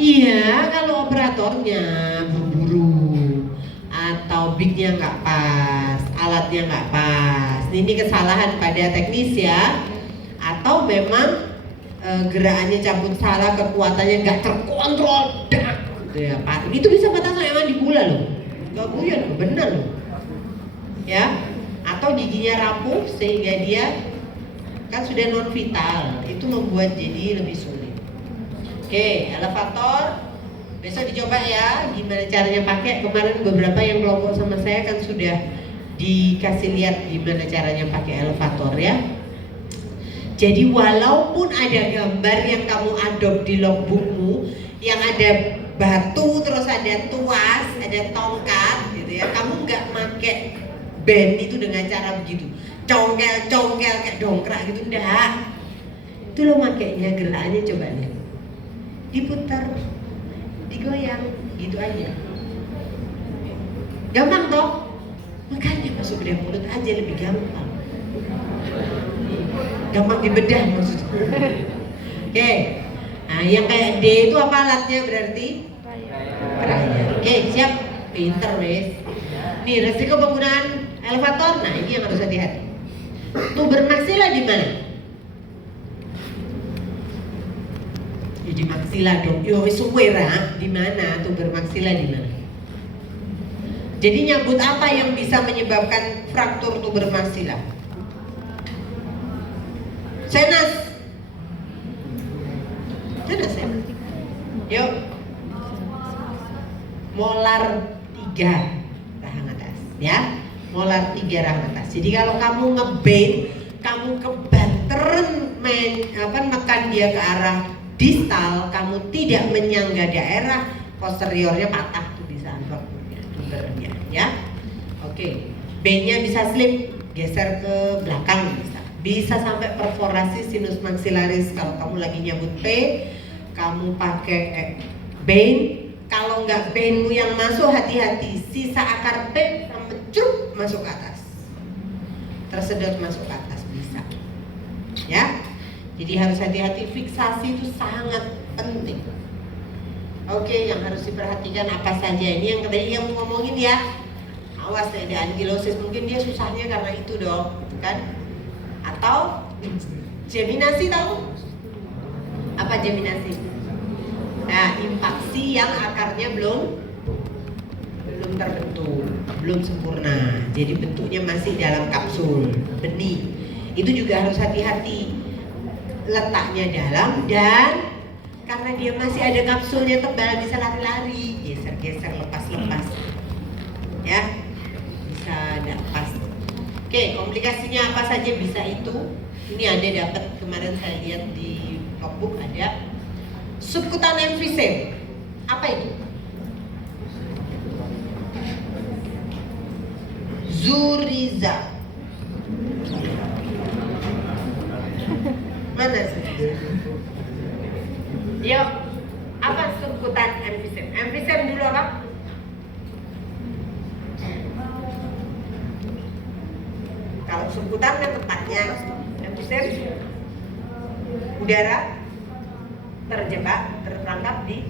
Iya, kalau operatornya buru-buru atau bignya nggak pas, alatnya nggak pas. Ini kesalahan pada teknis ya. Atau memang gerakannya cabut salah, kekuatannya nggak terkontrol, gitu ya. Itu bisa patah sampai mandibula loh. Gak guyon, bener loh. Ya. Atau giginya rapuh sehingga dia kan sudah non vital, itu membuat jadi lebih sulit. Oke, elevator besok dicoba ya gimana caranya pakai. Kemarin beberapa yang kelompok sama saya kan sudah dikasih lihat gimana caranya pakai elevator ya. Jadi walaupun ada gambar yang kamu adopt di logbookmu yang ada batu terus ada tuas, ada tongkat gitu ya, kamu nggak pakai band itu dengan cara begitu congkel kayak dongkrak gitu, enggak. Itu lo makainya gerakannya coba lihat, diputar, digoyang, gitu aja. Gampang toh? Makanya masuk ke dalam mulut aja lebih gampang. Gampang dibedah maksudnya. Oke. Nah yang kayak D itu apa alatnya berarti? Krayon. Oke, siap. Pinter wes. Nih resiko penggunaan elevator, nah ini yang harus hati-hati. Tuber maksila di mana? Ya di maksila dong. Yo suwera di mana? Tuber maksila di mana? Jadi nyabut apa yang bisa menyebabkan fraktur tuber maksila? Senas. Yuk. Molar 3 rahang atas, ya. Molar 3 rahang atas. Jadi kalau kamu ngeband, kamu kebanteran menekan dia ke arah distal, kamu tidak menyangga daerah posteriornya patah tuh bisa anggap tubernya, ya. Oke. B-nya bisa slip, geser ke belakang bisa. Bisa sampai perforasi sinus maxillaris. Kalau kamu lagi nyabut P, kamu pakai band. Kalau nggak bandmu yang masuk, hati-hati, sisa akar P sama crup masuk ke atas, tersedot masuk ke atas bisa, ya. Jadi harus hati-hati, fiksasi itu sangat penting. Oke, yang harus diperhatikan apa saja ini yang tadi yang ngomongin ya. Awas ada ankilosis, mungkin dia susahnya karena itu dong, kan? Atau geminasi, tahu? Apa geminasi? Nah, impaksi yang akarnya belum terbentuk, belum sempurna. Jadi bentuknya masih dalam kapsul benih. Itu juga harus hati-hati. Letaknya dalam dan karena dia masih ada kapsulnya tebal bisa lari-lari, geser-geser, lepas-lepas. Ya. Bisa lepas. Oke, komplikasinya apa saja bisa itu. Ini ada dapat kemarin saya lihat di logbook ada subkutan emfysem. Apa itu? Zuriza. Mana sih? Yuk, apa subkutan emfysem? Emfysem dulu apa? Kalau subkutan kan tempatnya, emfysem udara terjebak, terperangkap di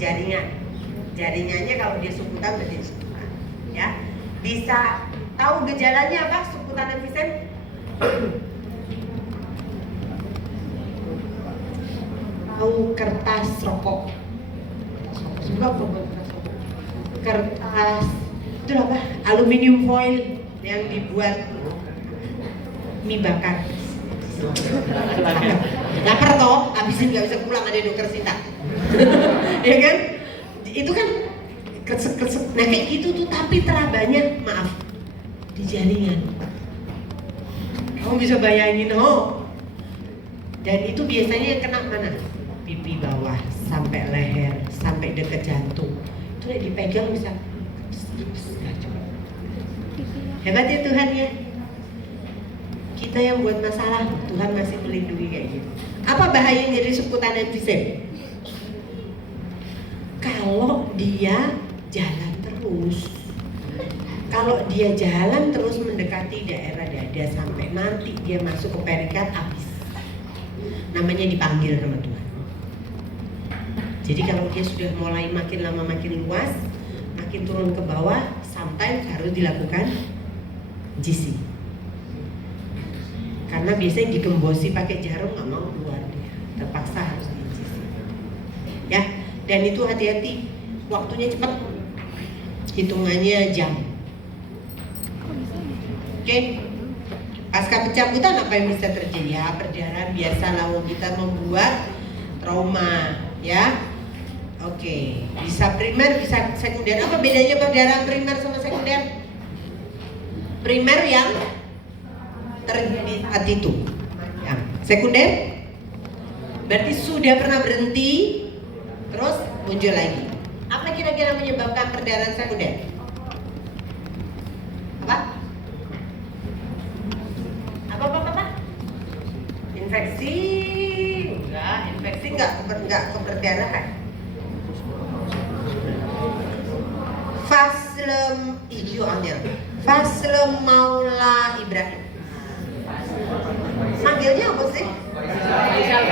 jaringan. Jaringannya kalau dia subkutan berarti subkutan, ya. Bisa tahu gejalanya apa subkutan emfysem? tahu kertas rokok. Juga buat kertas rokok. Kertas itu apa? Aluminium foil yang dibuat mie bakar. Lapar toh, habisin nggak bisa pulang, ada dokter Sinta. Ya kan? Itu kan kresek-kresek. Nah kayak gitu tuh, tapi terabanya maaf di jaringan. Kamu bisa bayangin, oh. Dan itu biasanya yang kena mana? Pipi bawah, sampai leher, sampai dekat jantung. Itu yang dipegang bisa. Hebat ya Tuhan ya. Kita yang buat masalah, Tuhan masih melindungi kayak gitu. Apa bahayanya dari sebutan emfisem? Kalau dia jalan terus, kalau dia jalan terus mendekati daerah dada sampai nanti dia masuk ke perikard, habis. Namanya dipanggil sama Tuhan. Jadi kalau dia sudah mulai makin lama makin luas, makin turun ke bawah, sometimes harus dilakukan GC. Karena biasanya digembosi pakai jarum, nggak mau keluar dia, terpaksa harus di GC. Ya, dan itu hati-hati, waktunya cepat, hitungannya jam. Oke, pasca pencabutan apa yang bisa terjadi? Ya, perdarahan biasa lalu kita membuat trauma, ya. Oke, bisa primer, bisa sekunder. Apa bedanya perdarahan primer sama sekunder? Primer yang terjadi saat itu, ya. Sekunder berarti sudah pernah berhenti, terus muncul lagi. Apa kira-kira menyebabkan perdarahan sekunder? Apa? Apa? Infeksi? Enggak, infeksi enggak ke perdarahan. Faslem ijuannya, Faslem Maula Ibrahim. Manggilnya apa sih? Faisal.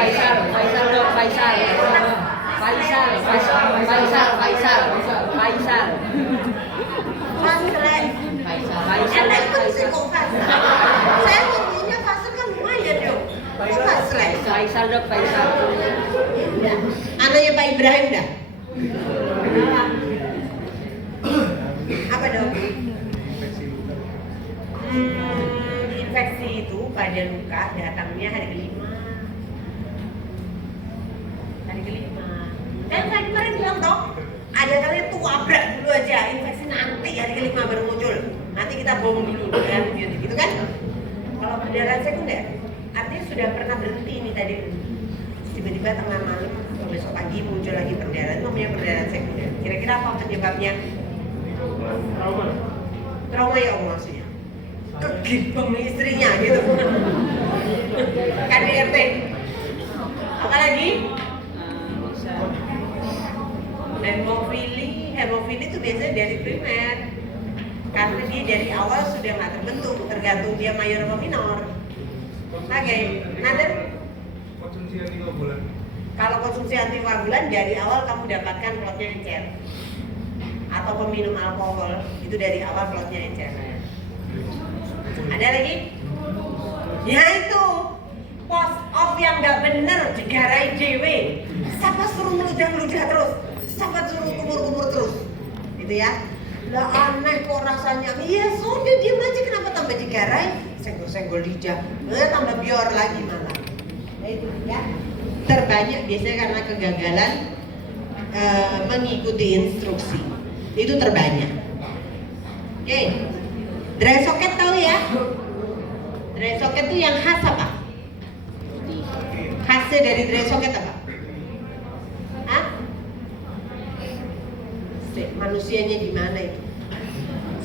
Enak pun sih kok Faisal. Saya ngomongnya Faisal kan lumayan dong. Kok Faisal? Faisal. Anaknya Pak Ibrahim dah. Apa dong? Infeksi itu pada luka datangnya hari kelima. Dan saya kemarin bilang toh, ada kalian tuh abrak dulu aja, infeksi nanti hari kelima baru muncul. Nanti kita bom dulu dengan antibiotik, gitu kan? Kalau perdarahan sekunder, artinya sudah pernah berhenti ini tadi. Tiba-tiba tengah malam atau besok pagi muncul lagi perdarahan, namanya perdarahan sekunder. Kira-kira apa penyebabnya? Trauma ya Allah maksudnya. Kegibeng istrinya gitu. KDRT. Apalagi? Hemofili itu biasanya dari primer. Karena dia dari awal sudah nggak terbentuk, tergantung dia mayor atau minor. Oke, nanti konsumsi antikoagulan. Kalau konsumsi antikoagulan dari awal kamu dapatkan plotnya encer. Atau peminum alkohol itu dari awal plotnya encer. Ada lagi? Ya itu post off yang nggak bener digarai dewe. Siapa suruh meludah terus? Siapa suruh kumur terus? Gitu ya. Lah aneh kok rasanya. Iya sudah diam aja, kenapa tambah digarai? Senggol-senggol lidah. Tambah bior lagi malah. Nah itu ya. Terbanyak biasanya karena kegagalan mengikuti instruksi. Itu terbanyak. Oke. Dry socket tahu ya? Dry socket itu yang khas apa? Khasnya dari dry socket apa? Hah? Manusianya di mana itu?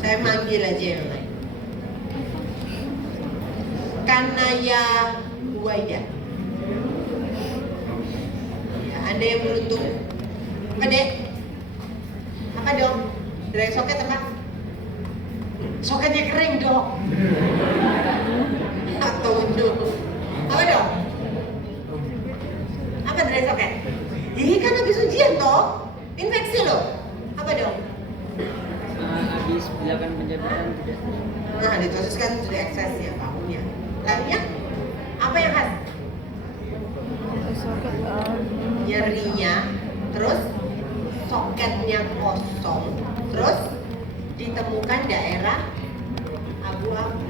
Saya manggil aja yang lain. Kanaya Huwaida. Ya, Anda yang beruntung. Apa dek? Apa dong? Dry socket apa? Soketnya kering dong. Atau dong. Apa dong? Apa dry socket? Ini kan habis ujian toh. Infeksi loh. Apa dong? Habis bilakan penjagaan tidak. Nah, ditosis kan sudah eksesnya tahunnya. Lainnya apa yang khas? nyerinya, terus soketnya kosong, terus ditemukan daerah abu-abu,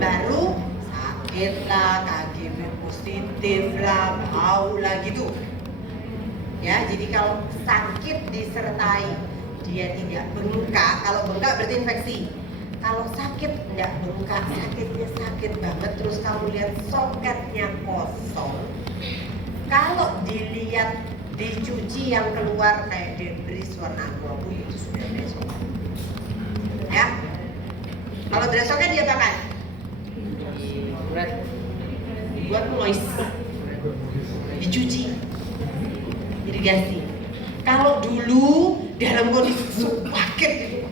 baru sakit lah, KGB positif lah, bau lah gitu ya. Jadi kalau sakit disertai dia tidak bengkak, kalau bengkak berarti infeksi. Kalau sakit tidak bengkak, sakitnya sakit banget, terus kamu lihat soketnya kosong, kalau dilihat dicuci yang keluar kayak debris warna abu-abu, itu sudah dry socket ya. Kalau dry socket diapakan? Dibuat moist, dicuci, irigasi. Kalau dulu dalam kondisi sakit itu,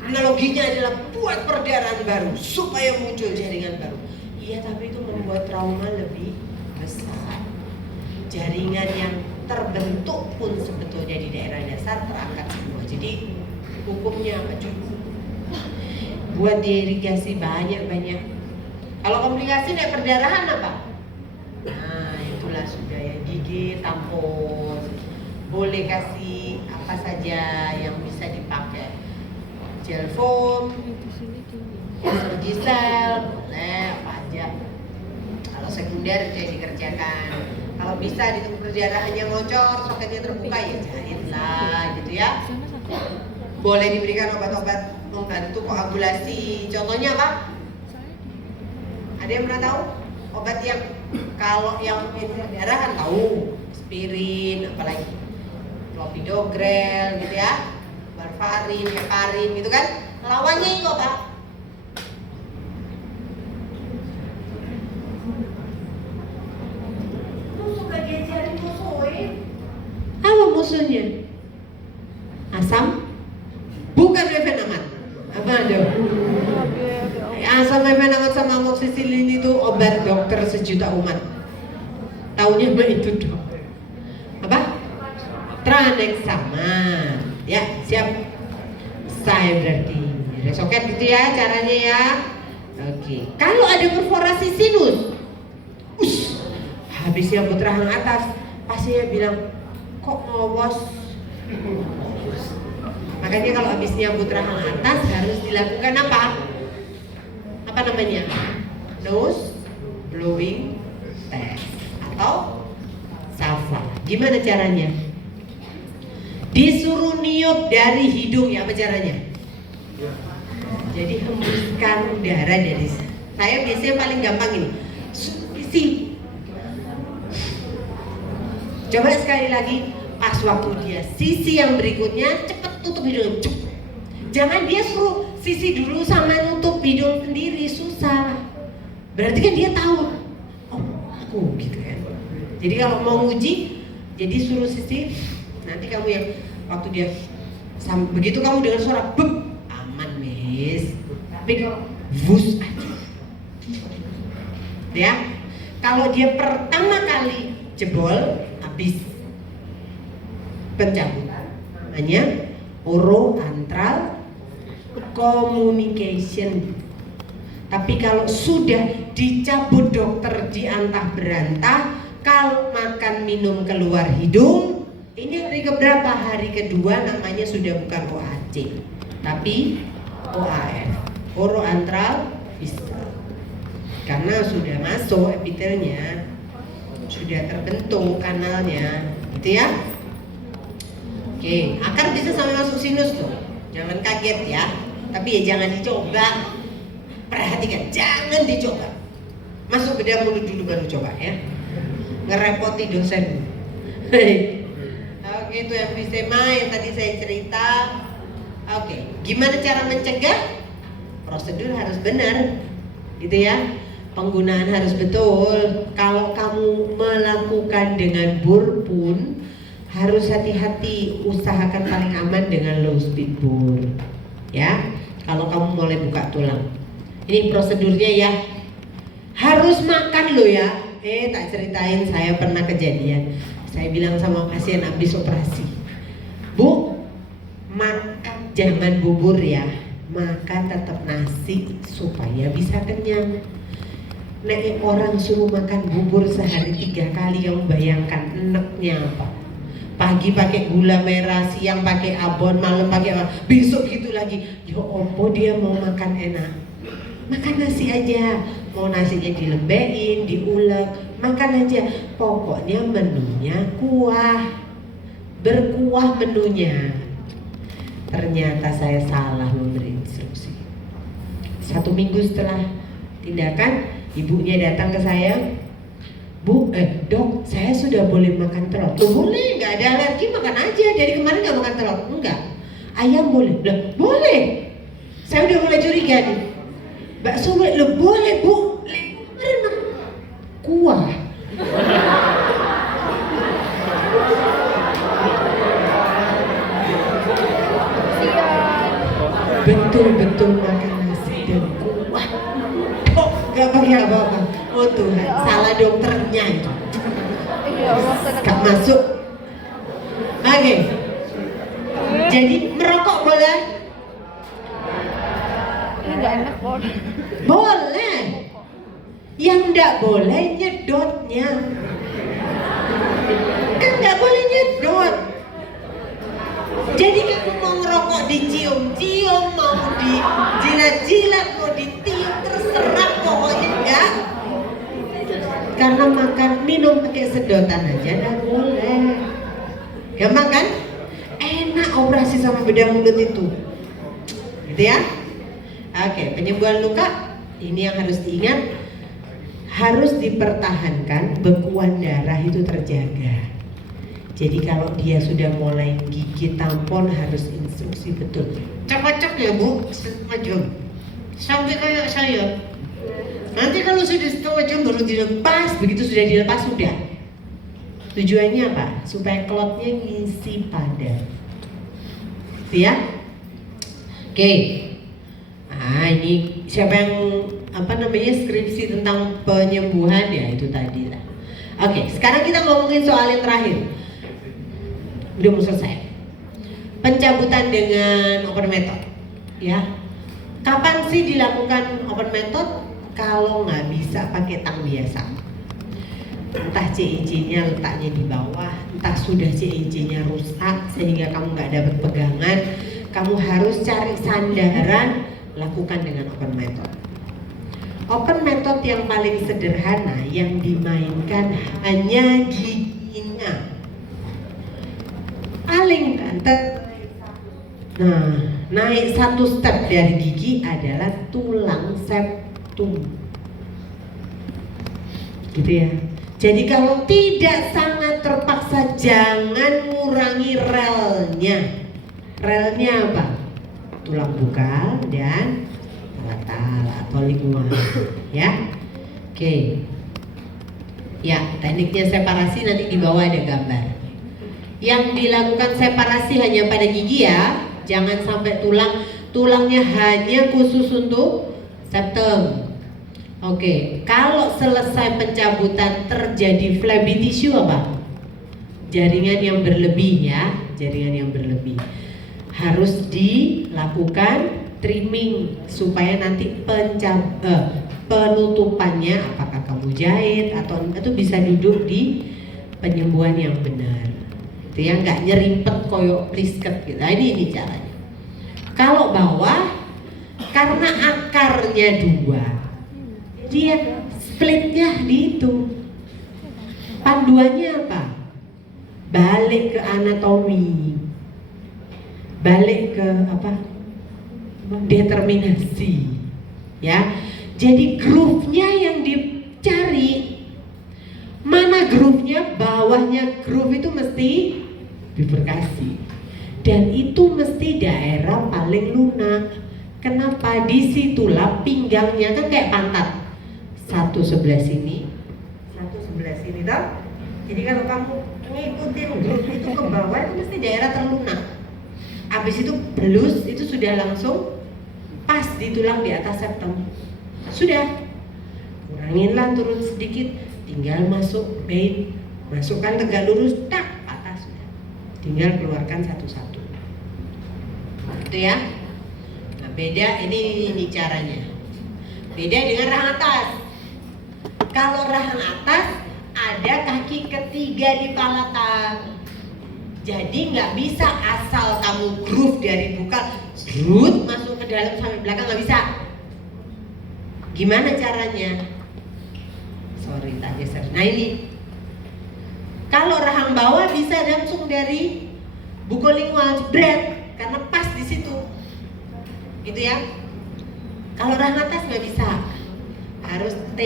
analoginya adalah buat perdarahan baru supaya muncul jaringan baru. Iya, tapi itu membuat trauma lebih besar. Jaringan yang terbentuk pun sebetulnya di daerah dasar terangkat semua. Jadi hukumnya apa cukup? Buat diirigasi banyak-banyak. Kalau komplikasi dari perdarahan apa? Nah, itulah sudah ya, gigi, tampon. Boleh kasih apa saja yang bisa dipakai. Gel foam, Surgisil, boleh apa aja. Kalau sekunder itu yang dikerjakan. Kalau bisa di tempat perdarahannya ngocor, soketnya terbuka ya jahit lah gitu ya. Boleh diberikan obat-obat membantu koagulasi. Contohnya apa? Ada yang pernah tahu? Obat yang kalau yang perdarahan tahu, aspirin, apalagi clopidogrel gitu ya, warfarin, heparin gitu kan. Lawannya itu apa? Apa musuhnya? Asam? Bukan mefenamat. Apa ada? Asam mefenamat sama amoxicillin itu obat dokter sejuta umat. Taunya mah itu dok. Apa? Tranexaman. Ya, siap. Saya berarti resoket gitu ya caranya ya. Oke. Kalau ada perforasi sinus, habisnya putrahang atas, pasiennya bilang kok ngowos. Makanya kalau habisnya putrahang atas harus dilakukan apa? Apa namanya? Nose blowing test atau SAFA. Gimana caranya? Disuruh niup dari hidung ya, apa caranya? Jadi hembuskan udara dari saya biasanya paling gampang ini. Isi. Coba sekali lagi, pas waktu dia sisi yang berikutnya cepet tutup hidung. Jangan dia suruh sisi dulu sama nutup hidung sendiri, susah. Berarti kan dia tahu, oh aku gitu kan. Jadi kalau mau uji, jadi suruh sisi. Nanti kamu yang waktu dia begitu kamu dengar suara bep, aman Miss. Tapi kalau vus aja. Ya. Kalau dia pertama kali jebol, habis pencabutan namanya oroantral communication. Tapi kalau sudah dicabut dokter diantah berantah, kalau makan minum keluar hidung, ini hari keberapa? Hari kedua namanya sudah bukan OAC, tapi OAF, oroantral fiscal. Karena sudah masuk epitelnya, sudah terbentuk kanalnya, gitu ya. Oke, akar bisa sampai masuk sinus tuh. Jangan kaget ya. Tapi ya jangan dicoba. Perhatikan, jangan dicoba. Masuk bedah mulut dulu baru coba ya. Ngerepoti dosen. Oke, itu emfisema yang tadi saya cerita. Oke, gimana cara mencegah? Prosedur harus benar, gitu ya. Penggunaan harus betul. Kalau kamu melakukan dengan bor pun harus hati-hati, usahakan paling aman dengan low speed bor. Ya, kalau kamu mulai buka tulang. Ini prosedurnya ya. Harus makan loh ya. Tak ceritain saya pernah kejadian. Saya bilang sama pasien habis operasi, Bu, makan jangan bubur ya, makan tetap nasi supaya bisa kenyang. Nek orang suruh makan bubur sehari 3 kali, kamu bayangkan enaknya apa? Pagi pakai gula merah, siang pakai abon, malam pakai apa? Besok gitu lagi. Ya opo dia mau makan enak? Makan nasi aja. Mau nasinya dilembein, diulek, makan aja. Pokoknya menunya kuah, berkuah menunya. Ternyata saya salah memberi instruksi. 1 minggu setelah tindakan, ibunya datang ke saya, Bu, dok, saya sudah boleh makan telur. Loh, boleh, nggak ada alergi, makan aja. Dari kemarin nggak makan telur? Enggak. Ayam boleh? Loh, boleh. Saya udah mulai curiga nih. Bakso boleh? Loh, boleh, Bu. Kemarin makan kuah. Betul-betul makan nasi dan kuah. Oh, nggak pakai apa-apa. Oh Tuhan, salah dokternya itu. Gak masuk. Oke. Jadi merokok boleh? Enggak enak boleh. Boleh. Yang enggak boleh nyedotnya. Kan nggak boleh nyedot. Jadi kamu mau ngerokok dicium-cium, mau dijilat-jilat, mau ditiup, terserah, pokoknya enggak. Karena makan minum pakai sedotan aja enggak boleh. Gampang kan? Enak operasi sama bedah mulut itu. Gitu ya? Oke, penyembuhan luka ini yang harus diingat, harus dipertahankan, bekuan darah itu terjaga. Jadi kalau dia sudah mulai gigit tampon harus instruksi betul. Cocok ya Bu, setengah jam. Sampai kayak saya. Nanti kalau sudah setengah jam baru dilepas, begitu sudah dilepas sudah. Tujuannya apa? Supaya klotnya ngisi padat. Gitu ya? Oke. Nah ini siapa yang skripsi tentang penyembuhan ya itu tadi lah. Oke, sekarang kita ngomongin soal yang terakhir. Udah mau selesai. Pencabutan dengan open method, ya. Kapan sih dilakukan open method? Kalau nggak bisa pakai tang biasa. Entah CIJ-nya letaknya di bawah, entah sudah CIJ-nya rusak sehingga kamu nggak dapat pegangan, kamu harus cari sandaran, lakukan dengan open method. Open method yang paling sederhana yang dimainkan hanya giginya. Paling banter. Nah, naik 1 step dari gigi adalah tulang septum. Gitu ya. Jadi kalau tidak sangat terpaksa jangan ngurangi relnya. Relnya apa? Tulang bukal dan palatal atau lingual, ya. Oke. Ya, tekniknya separasi nanti di bawah ada gambar. Yang dilakukan separasi hanya pada gigi ya, jangan sampai tulangnya hanya khusus untuk septum. Oke, kalau selesai pencabutan terjadi flabby tissue apa? Jaringan yang berlebih ya, jaringan yang berlebih. Harus dilakukan trimming supaya nanti penutupannya apakah kamu jahit atau itu bisa duduk di penyembuhan yang benar. Itu ya, nggak nyerimpet koyok plisket gitu. Nah, ini caranya. Kalau bawah karena akarnya 2, dia splitnya di itu. Panduannya apa? Balik ke anatomi, balik ke apa? Determinasi, ya. Jadi groove-nya yang dicari. Mana groove-nya? Bawahnya groove itu mesti bifurkasi. Dan itu mesti daerah paling lunak. Kenapa? Disitulah pinggangnya kan kayak pantat. Satu sebelah sini, satu sebelah sini toh. Jadi kalau kamu ngikutin groove itu ke bawah itu mesti daerah terlunak. Habis itu belus itu sudah langsung pas di tulang di atas septum. Sudah. Kuranginlah turun sedikit, tinggal masuk vein, masukkan tegak lurus, tak patah sudah. Tinggal keluarkan satu-satu. Gitu ya. Nah, beda ini caranya. Beda dengan rahang atas. Kalau rahang atas ada kaki ketiga di palatal. Jadi nggak bisa asal kamu groove dari bukal, masuk ke dalam sampai belakang, nggak bisa. Gimana caranya? Sorry tak geser. Nah ini, kalau rahang bawah bisa langsung dari buko lingual, jebret, karena pas di situ, gitu ya. Kalau rahang atas nggak bisa, harus T.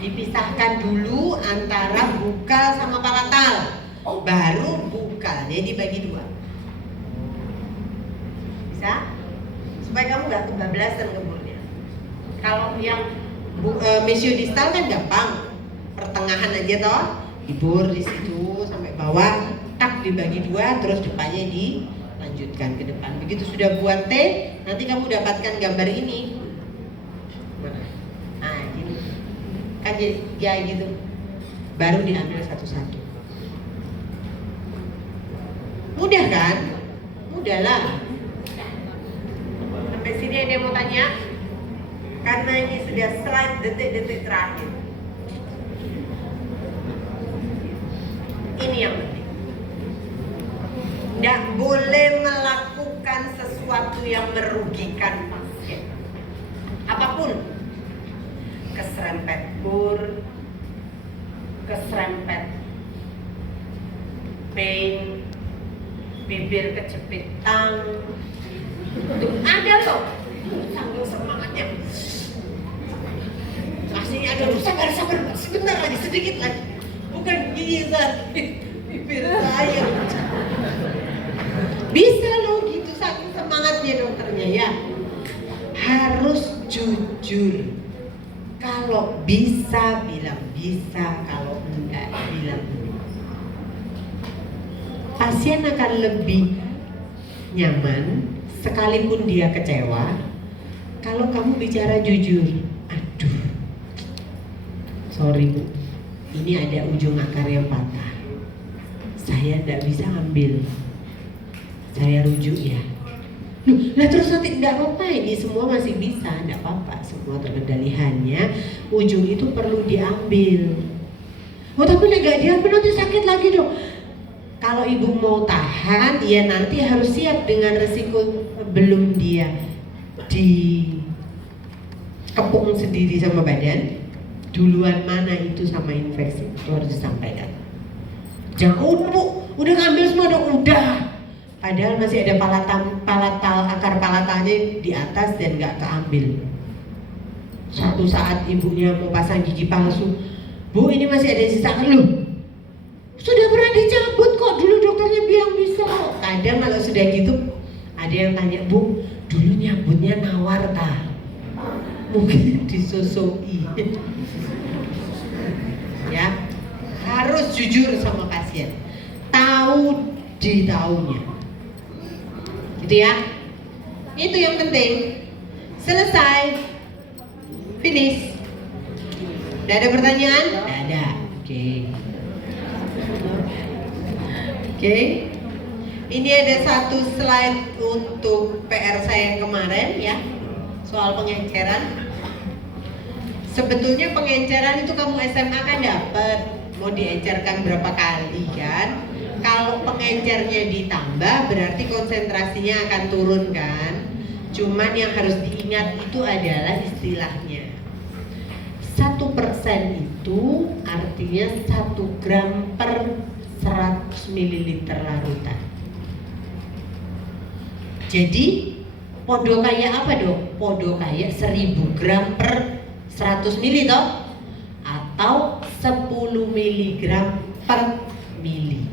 Dipisahkan dulu antara bukal sama palatal, baru bukalnya dibagi dua. Bisa? Supaya kamu nggak kebablasan ngeburnya. Kalau yang mesiodistal kan gampang, pertengahan aja toh, dibur di situ sampai bawah, tak dibagi dua, terus depannya dilanjutkan ke depan. Begitu sudah buat T, nanti kamu dapatkan gambar ini. Mana? Nah, gini. Kan jadi ya gitu. Baru diambil satu-satu. Mudah kan? Mudah lah. Sampai sini ada yang mau tanya? Karena ini sudah slide detik-detik terakhir. Ini yang penting. Tidak boleh melakukan sesuatu yang merugikan pasien. Apapun. Keserempet bur, keserempet pain, bibir kejepit tang. Tuh, ada loh. Sambil semangatnya. Aslinya ada sabar, sebentar lagi, sedikit lagi. Bukan bisa bibir saya. Bisa loh gitu, saking semangatnya dokternya ya. Harus jujur. Kalau bisa bilang bisa, kalau enggak bilang enggak. Pasien akan lebih nyaman sekalipun dia kecewa kalau kamu bicara jujur. Aduh, sorry bu, ini ada ujung akar yang patah, saya tidak bisa ambil, saya rujuk ya. Lah terus nanti enggak apa-apa, ini semua masih bisa, enggak apa-apa, semua terkendali, hanya ujung itu perlu diambil. Oh tapi enggak diambil nanti sakit lagi dong. Kalau ibu mau tahan, ya nanti harus siap dengan resiko belum dia dikepung sendiri sama badan, duluan mana itu sama infeksi, itu harus disampaikan. Jangan udah ngambil semua dong, udah. Padahal masih ada palatal, akar palatalnya di atas dan nggak keambil. Suatu saat ibunya mau pasang gigi palsu, bu ini masih ada sisa lu. Sudah pernah dicabut kok, dulu dokternya bilang bisa kok. Kadang kalau sudah gitu, ada yang tanya, bu dulu nyabutnya nawar ta? Mungkin disusui. Ya, harus jujur sama pasien, tahu di taunya. Gitu ya, itu yang penting. Selesai, finish. Tidak ada pertanyaan? Tidak ada. Oke. Ini ada satu slide untuk PR saya yang kemarin ya, soal pengenceran. Sebetulnya pengenceran itu kamu SMA kan dapat, mau diencerkan berapa kali kan? Kalau pengencernya ditambah berarti konsentrasinya akan turun kan. Cuman yang harus diingat itu adalah istilahnya 1% itu artinya 1 gram per 100 ml larutan. Jadi podo kayak apa dong? Podo kayak 1000 gram per 100 ml toh? Atau 10 mg per mili.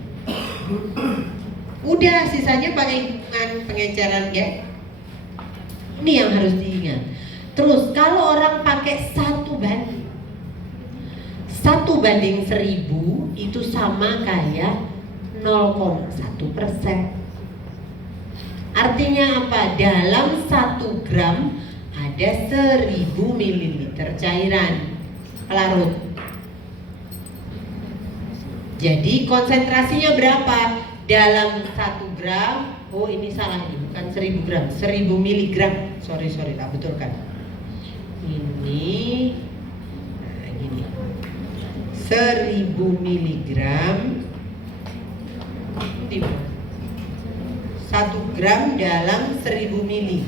Udah, sisanya pakai hitungan pengenceran ya. Ini yang harus diingat. Terus kalau orang pakai 1 banding 1000 itu sama kayak 0,1%. Artinya apa? Dalam 1 gram ada 1000 ml cairan pelarut. Jadi konsentrasinya berapa? Dalam 1 gram, oh ini salah, ini bukan 1000 gram, 1000 miligram. Sorry, tak betul kan? Ini, nah 1000 miligram 1 gram dalam 1000 mili.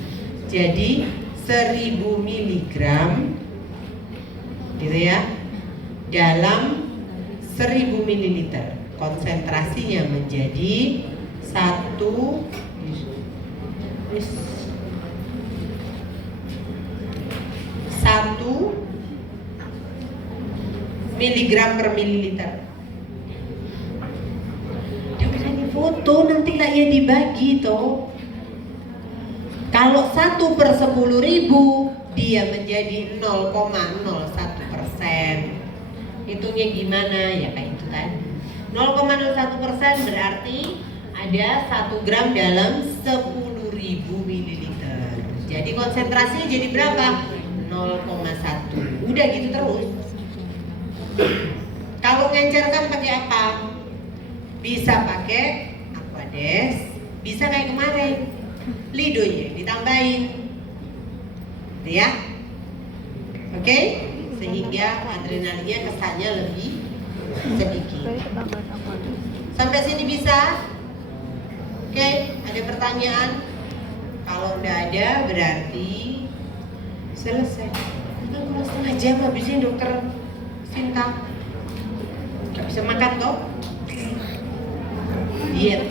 Jadi 1000 miligram gitu ya dalam 1000 mililiter. Konsentrasinya menjadi 1 miligram per mililiter. Dokter ini foto nanti lah ya dibagi toh. Kalau 1/10.000 dia menjadi 0,01%. Hitungnya gimana? Ya kayak itu tadi. 0,01% berarti ada 1 gram dalam 10.000 mililiter. Jadi konsentrasinya jadi berapa? 0,1. Udah gitu terus. Kalau ngencerkan pakai apa? Bisa pakai Aquades, bisa kayak kemarin lidonya ditambahin, gitu ya. Oke? Sehingga adrenalinnya kesannya lebih sedikit. Sampai sini bisa? Oke, ada pertanyaan? Kalau udah ada berarti selesai. Kan kurang setengah jam habisnya dokter Sinta. Gak bisa makan toh? Diet.